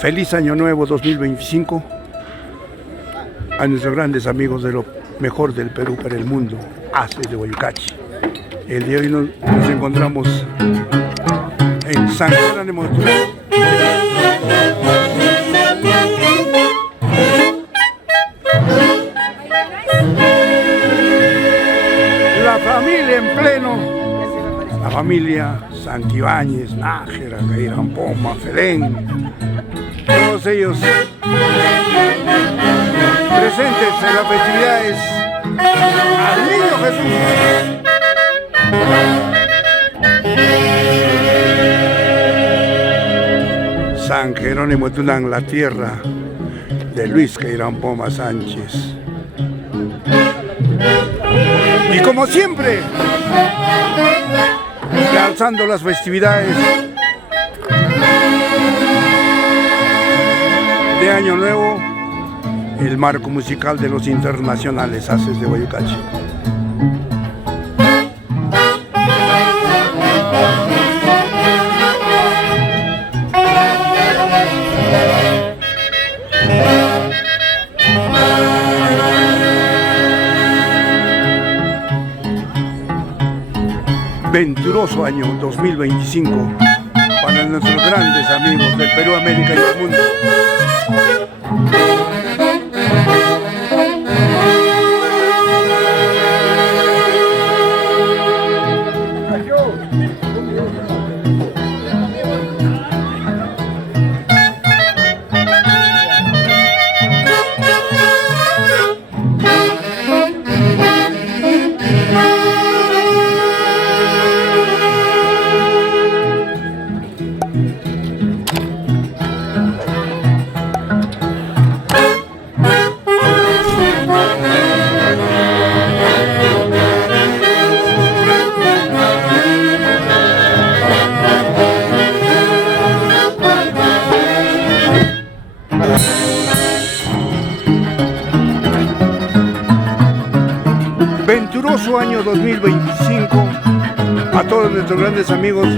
Feliz Año Nuevo 2025 a nuestros grandes amigos de lo mejor del Perú para el mundo, Haces de Guayucachi. El día de hoy nos encontramos en San Jerónimo. La familia en pleno, la familia Santibáñez, Nájera, Gairán Poma, Felén, todos ellos presentes en las festividades al Niño Jesús. San Jerónimo Tunán, la tierra de Luis Gairán Poma Sánchez. Y como siempre, alzando las festividades de Año Nuevo, el marco musical de los internacionales Haces de Guayucachi. Venturoso año 2025 para nuestros grandes amigos del Perú, América y el mundo. Venturoso año 2025 a todos nuestros grandes amigos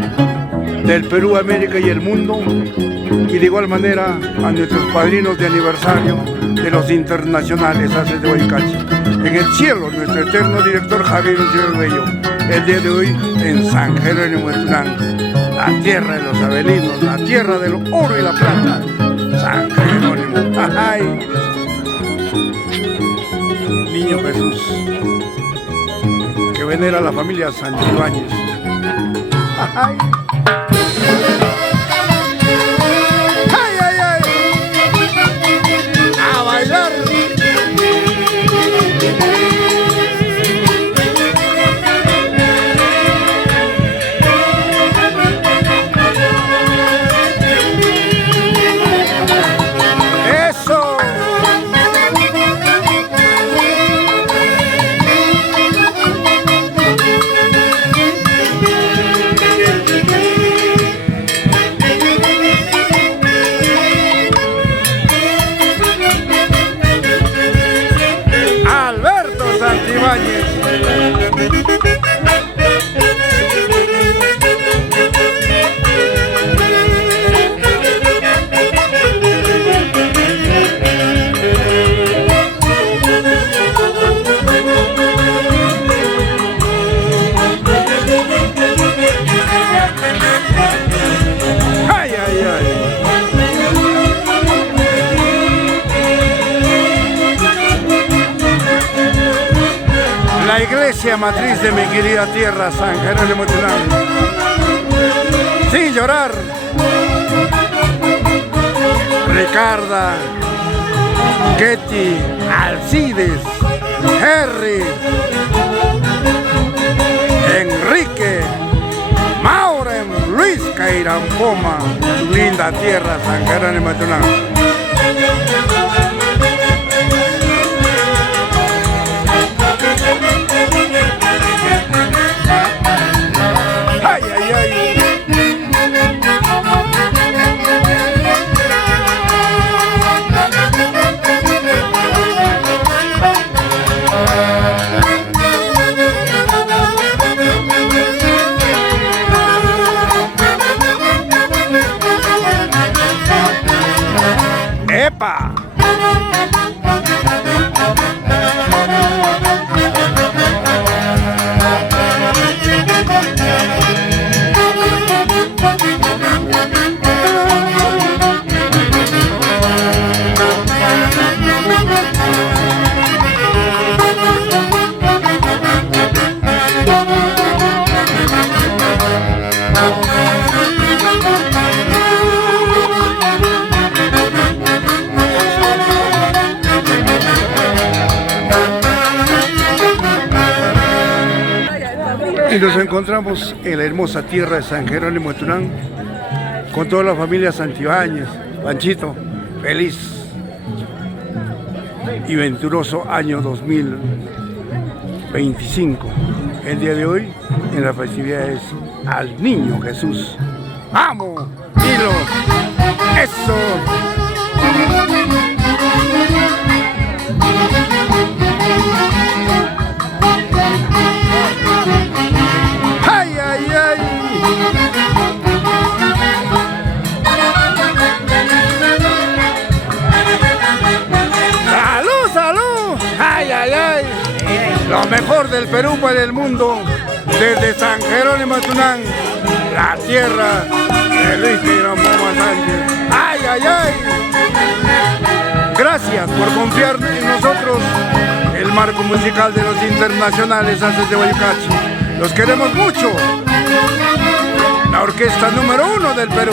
del Perú, América y el mundo, y de igual manera a nuestros padrinos de aniversario de los internacionales Haces de Guayucachi. En el cielo, nuestro eterno director Javier Señor Bello, el día de hoy en San Jerónimo de Tunán, la tierra de los abelinos, la tierra del oro y la plata, San Jerónimo. ¡Ay! Niño Jesús, que venera a la familia Santibáñez. ¡Ay! ¡Ay, ay, ay! ¡A bailar! ¡Eso! La iglesia matriz de mi querida tierra, San Jerónimo de Tunán. Sin llorar. Ricarda, Ketty, Alcides, Henry, Enrique, Maureen, Luis Gairán Poma, linda tierra, San Jerónimo de Tunán. Pampa. Y nos encontramos en la hermosa tierra de San Jerónimo de Tunán con toda la familia Santibáñez. Panchito, feliz y venturoso año 2025. El día de hoy en las festividades al Niño Jesús. ¡Vamos! ¡Hilo! ¡Eso! ¡Ay, ay, ay! ¡Salud, salud! ¡Ay, ay, ay! Lo mejor del Perú para el mundo, desde San Jerónimo de Tunán, la tierra de Luis Miguel Sánchez. ¡Ay, ay, ay! Gracias por confiar en nosotros, el marco musical de los internacionales Haces de Guayucachi. Los queremos mucho. La orquesta número 1 del Perú.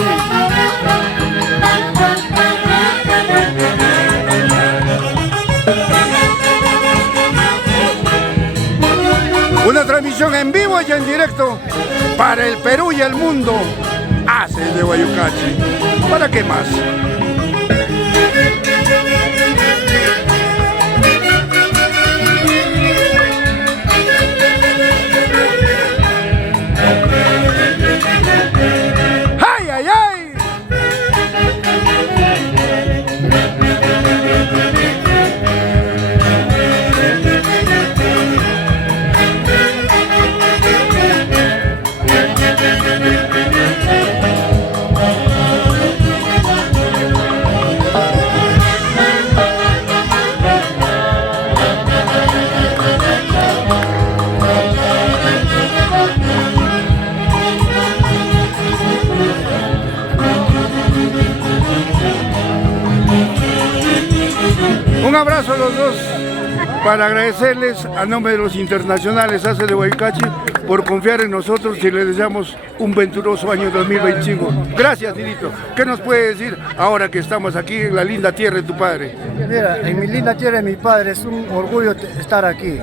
Una transmisión en vivo y en directo para el Perú y el mundo. Haces de Guayucachi. ¿Para qué más? ¡Ay, ay, ay! Un abrazo a los dos para agradecerles a nombre de los internacionales Haces de Guayucachi por confiar en nosotros y les deseamos un venturoso año 2025. Gracias, Nilito. ¿Qué nos puede decir ahora que estamos aquí en la linda tierra de tu padre? Mira, en mi linda tierra de mi padre es un orgullo estar aquí,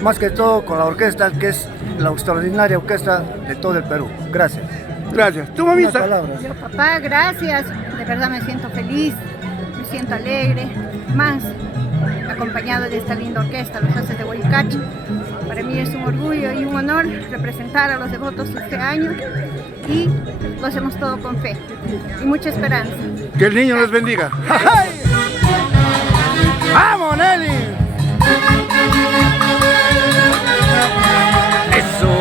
más que todo con la orquesta que es la extraordinaria orquesta de todo el Perú. Gracias. Gracias. ¿Tu mamita? Yo, papá, gracias. De verdad me siento feliz, me siento alegre, más acompañado de esta linda orquesta, los Haces de Guayucachi. Para mí es un orgullo y un honor representar a los devotos este año y lo hacemos todo con fe y mucha esperanza. Que el niño les bendiga. ¡Ay! ¡Vamos, Nelly! Eso.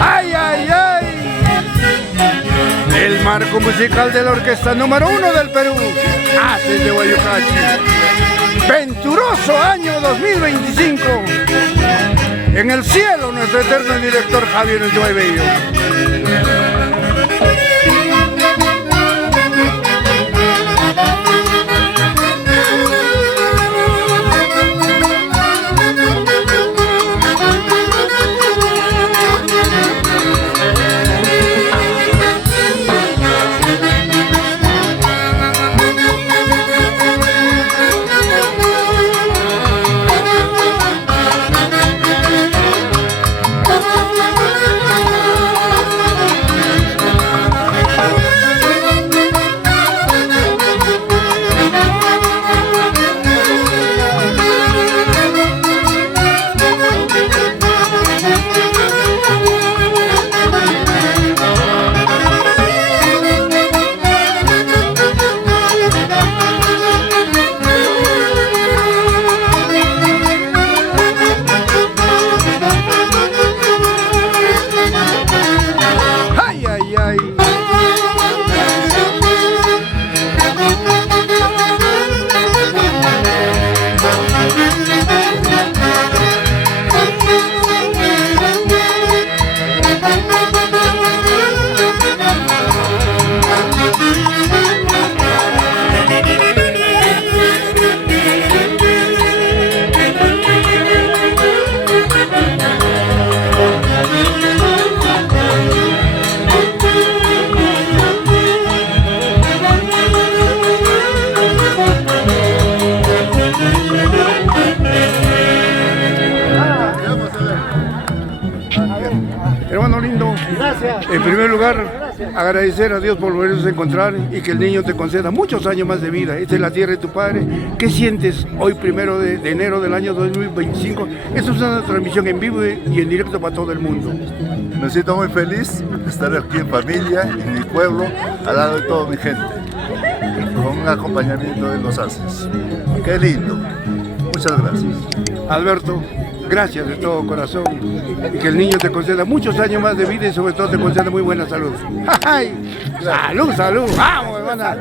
¡Ay, ay, ay! El marco musical de la orquesta número 1 del Perú, Haces de Guayucachi. Venturoso año 2025. En el cielo, nuestro eterno director Javier El Joy Bello. Hermano lindo, en primer lugar, agradecer a Dios por volvernos a encontrar y que el niño te conceda muchos años más de vida. Esta es la tierra de tu padre. ¿Qué sientes hoy, 1 de enero del año 2025? Esto es una transmisión en vivo y en directo para todo el mundo. Me siento muy feliz de estar aquí en familia, en mi pueblo, al lado de toda mi gente, con un acompañamiento de los haces. ¡Qué lindo! Muchas gracias. Alberto, gracias de todo corazón y que el niño te conceda muchos años más de vida y sobre todo te conceda muy buena salud. ¡Ay! ¡Salud, salud! ¡Vamos, hermana!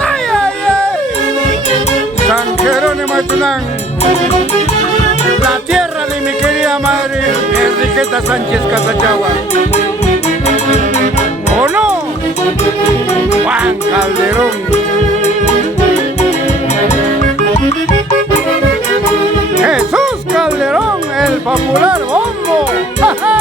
¡Ay, ay, ay! San Jerónimo de Tunán, la tierra de mi querida madre, Enriqueta Sánchez Casachagua. ¿O no? Juan Calderón. Jesús Calderón, el popular bombo. ¡Ja, ja!